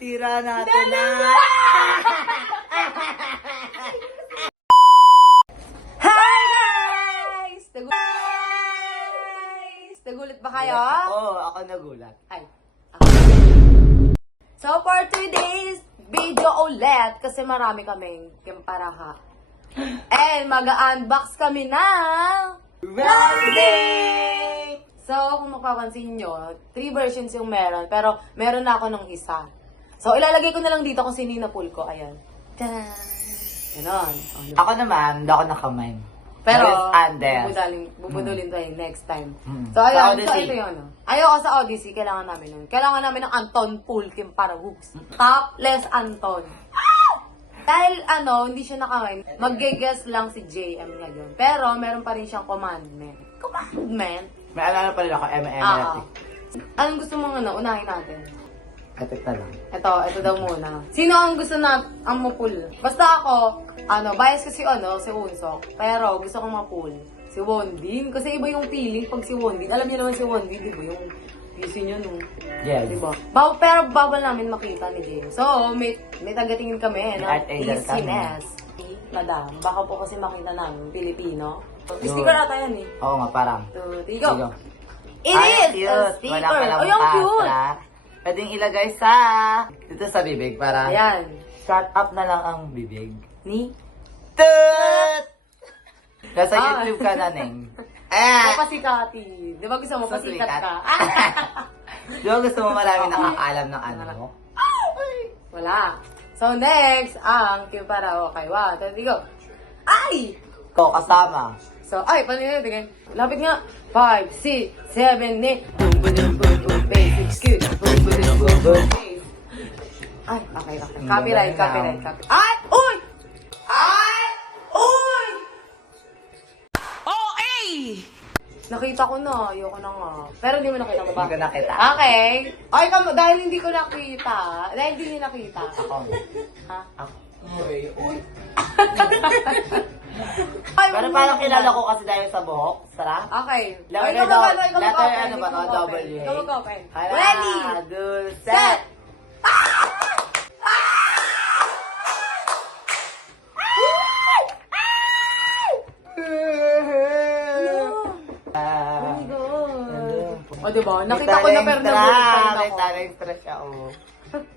Tira natin na! Hi guys! Nagulat ba kayo? Oo, ako nagulat. Ay. So for today's video ulit, kasi marami kaming kimparaha. And mag-unbox kami ng Monday! So kung mapapansin nyo, 3 versions yung meron, pero meron na ako ng isa. So ilalagay ko na lang dito kung sino yung napul ko. Ayan. Tadaan! Ganon. Ako naman, hindi ako nakamay. Pero, Andes. bubudulin tayo next time. Mm. So, Sa ayun. So, Odyssey. ito yun. Ayoko sa Odyssey. Kailangan namin nun. Kailangan namin ng Anton Pulkim para hooks. Topless Anton. Dahil, hindi siya nakamay. Mag-guess lang si JM ngayon. Pero, meron pa rin siyang commandment. Commandment? May alala pa rin ako, Ah. Anong gusto mong unahin natin? Epic na lang. Ito daw muna. Sino ang gusto na ang mapul? Basta ako, bias ko si Unsok. Pero gusto kong mapul. Si Wondin. Kasi iba yung feeling pag si Wondin. Alam niyo naman si Wondin, di ba? Yung PC niya, no? Yes. Diba? Pero bawal namin makita ni James. So, may tagatingin kami, no? Art angel kami. Easiness. Madam, baka po kasi makita namin, Pilipino. Sticker ata yan eh. Oo nga, parang. 2, 3, go! Sige. It Ay, is cute. a sticker! Wala pa lang Ay, ang cute! mukha. Pwedeng ilagay sa... Dito sa bibig para... Ayan. Shut up na lang ang bibig. Ni? Tut! Nasa Ah. YouTube ka na, Neng. Papasikati. Di ba gusto mo pasikat Pasikat. ka? Di ba gusto mo marami nakakaalam ng ano? Wala. So next, ang Kimpara. Okay, 1, 2, 3, go. Ay! Ko kasama. So, paano yun? Tingin. Lapit nga. 5, 6, 7, 8. Boom, boom, boom, boom, boom, basic skill. Boom, boom, boom, boom, boom. Ay, okay. Copyright. Ay! Uy! Ay! Uy! Okay! Nakita ko na. Ayoko na nga. Pero hindi mo nakita mo ba? Hindi ko nakita. Okay. Ay, dahil hindi ko nakita. Dahil hindi niyo nakita. Ako. Ha? Ako. Ay, Pero parang kilala ko kasi dahil sa buhok. Sarap. Okay. Letter Ikaw mag-open. ano ba to? W. Ikaw mag-open. Hala, Ready? Dul, Set! set! Oh my God. O, diba? Nakita ko na pero May nagulat pa rin May ako. tala extra siya, oh.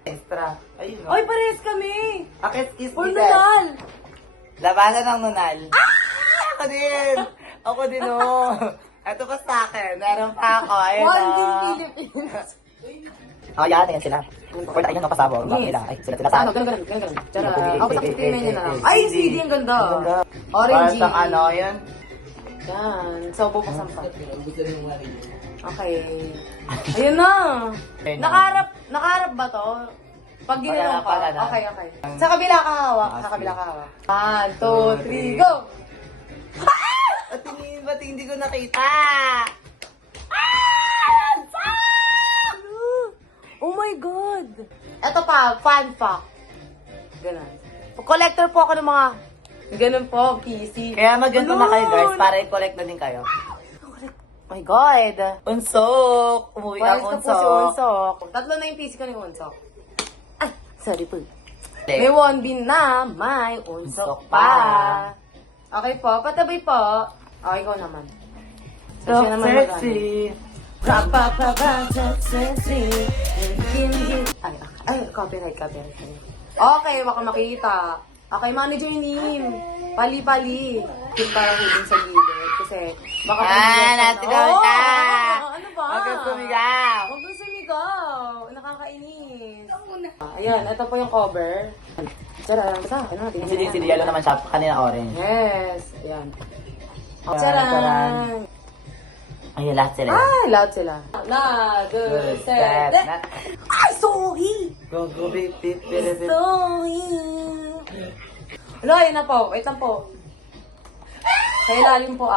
Extra. Ayun, oh. Ay, parehas kami. Pakis-kiss Full dito. nunal. Labanan ng nunal. Ako din! Ako din, oh. Ito pa sa akin. Meron pa ako. Ayun, One oh. Team Philippines. Oh, yan. Ayan sila. Pwede ayun, no, pasabog. Bakit nila? Ay, sila sa Ano, ganun. Tara. Ako sa kitin niya na lang. Ay, yung CD, ang ganda. Ang ganda. Orange. Para sa ano, yun. Yan. So, bubuksan pa. Okay. Ayun na. Nakaharap ba to? Pag ginanong Pag ka. ano. Okay. Sa kabila ka hawak. Sa kabila ka hawak. 1, 2, 3, go! Ba't hindi ko nakita? Oh my God! Ito pa, fun fact. Ganun. Collector po ako ng mga ganun po, PC. Kaya maganda na kayo, guys, para i-collect na din kayo. Oh my God! Unsok! Umuwi ang Paris ko po si unsok. Unsok. Tatlo na yung PC ko ni Unsok. Ay, sorry po. May Wondin na, may Unsok pa. Okay po, patabay po. Okay, ikaw naman. So siya naman sexy. Sexy. Ay, copyright. Okay, baka makita. Okay, manager name. Pali-pali. Yung parang hiding sa gilid. Kasi, baka Natigaw ka! Ano ba? Huwag kang sumigaw. Huwag kang sumigaw. Nakakainis. Ayan, ito po yung cover. Tara, basta. Ano, tingnan Sili yellow naman siya, kanina orange. Yes. Ayan. Charan. Charan! Ayun, lahat sila. Ay, lahat sila. Na, Good, set, set, net. net. Ay, sorry! Go, beep, beep, beep, beep. Sorry! Ano, ayun na po. Wait lang po. Sa ilalim po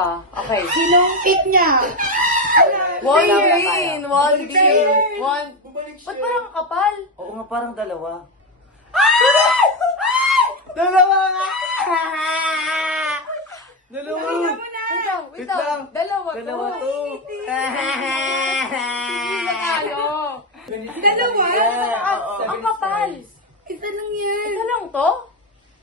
Okay. Sinong pick niya? Wondin! Ba't parang kapal? Oo nga, parang dalawa. Dalawa nga! Dalawa! Wait lang. Dalawa to. Dalawa to. Hindi na tayo. Dalawa? Ang kapal. Isa lang yan. Isa lang to?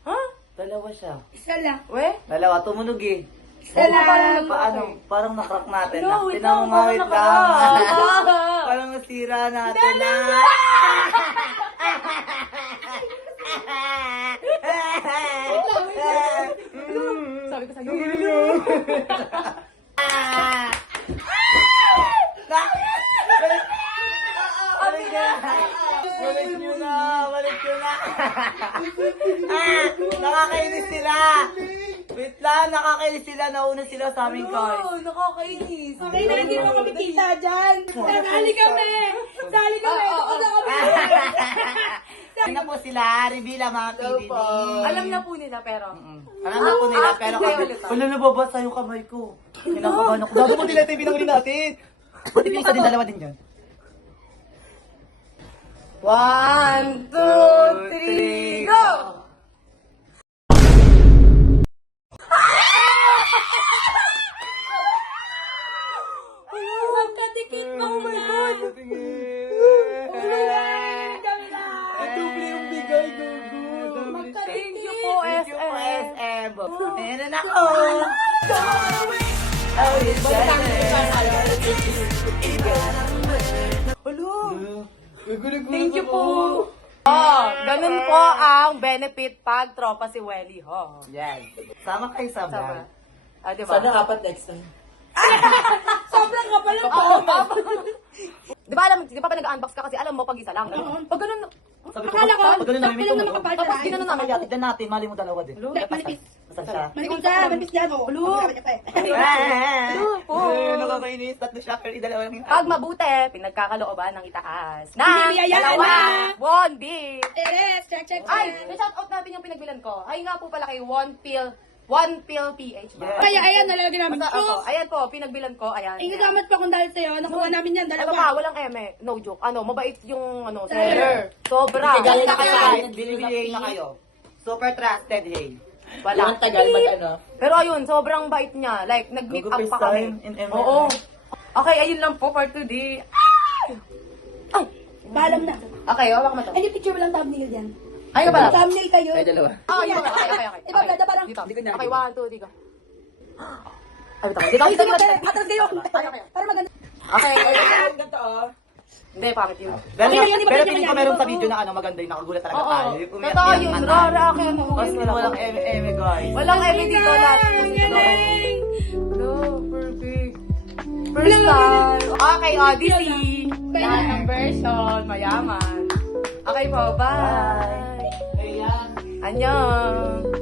Ha? Dalawa siya. Isa lang. We? Dalawa, tumunog eh. Isa lang. Paano? Parang nakrak natin na. No, wait Tinanong lang, nga, parang wait nakrak. lang. Parang nasira natin na. Sabi ko sa'yo. Balik nyo na! Balik nyo na! Balik nyo na! Nakakainis sila! Wait lang, nakakainis sila. Nauna sila sa amin, guys. Oh, nakakainis. Okay na, hindi mo kami kita dyan. Sali kami. Sali kami. Tapos na kami. Ano na po sila? Reveal ang mga kibinig. Alam na po nila pero. Alam na po nila, pero hindi kami, ulit. wala nababasa yung kamay ko. Kinakabahan ako. Dago mo nila ito yung binahuli natin. Pati yung isa din, dalawa din dyan. 1, 2, 3, go! Magkadikit mo na. Doble yung bigay, Gogo. Thank you po, Thank you po, SM. SM. Ayan na ako. Oh, yes, Thank you po. Oh, ganun po ang benefit pag tropa si Welly, ho. Yan. Sama kayo sa Sama. vlog. Ah, di ba? apat next time. Sobrang kapal ng Oo, papa. Di ba alam, di ba pag nag-unbox ka kasi alam mo pag isa lang. Pag ganun, Sabi ko, Akala ko, pag ganun namin may kapal lang tumulong. nakapal tapos siya. ginanon namin. Kaya, tignan natin, mali mo dalawa din. Manipis. Nasaan siya? Manipis dyan. Oh. po. Nakakainis. Tatlo siya, pero dalawa lang yung Pag mabuti, pinagkakalooban ng itaas. Na, Hindi biyayaan dalawa, na. one big. Teres, check. Ay, shout out natin yung pinagbilan ko. Ay nga po pala kay One Pill PH. Yeah. Kaya ayan, nalagyan namin. Basta ako, Oh, ayan po, pinagbilan ko, ayan. Ingagamat pa kung dahil sa'yo. Nakuha namin yan, Ano dalawa. pa, walang eme. No joke. Ano, mabait yung seller. Sobra. Galing na Basta kayo, kaya- guys. Binibili na kayo. Super trusted, hey. Wala. Ang tagal ano. Pero ayun, sobrang bait niya. Like, nag-meet Google up pa FaceTime kami. in ML. Oo. Okay, ayun lang po for today. Ay! Paalam na. Okay, hawak mo to. Ay, yung picture mo lang thumbnail yan. Ay, pala. Thumbnail kayo. Ay, dalawa. Ah, yun. Okay. Iba, ganda parang- Dito. Hindi ko na. Okay, 1, 2, 3. Ay, dito. Ay, sabi ko, atras kayo. Para maganda. Okay. Ang ganito oh. Hindi, pangit yun. Pero, Okay, yun, iba pero din tingin naman ko yan. meron sa video na ano maganda yung nakagulat talaga Oo. tayo. Yung umiyak Totoo yung yun. anak. Rara akin. Kasi walang eme guys. Walang eme dito lahat. Galing. No, perfect. First time. Okay, Odyssey. Lahat ng version. Mayaman. Okay po, bye. Ayan. Annyeong.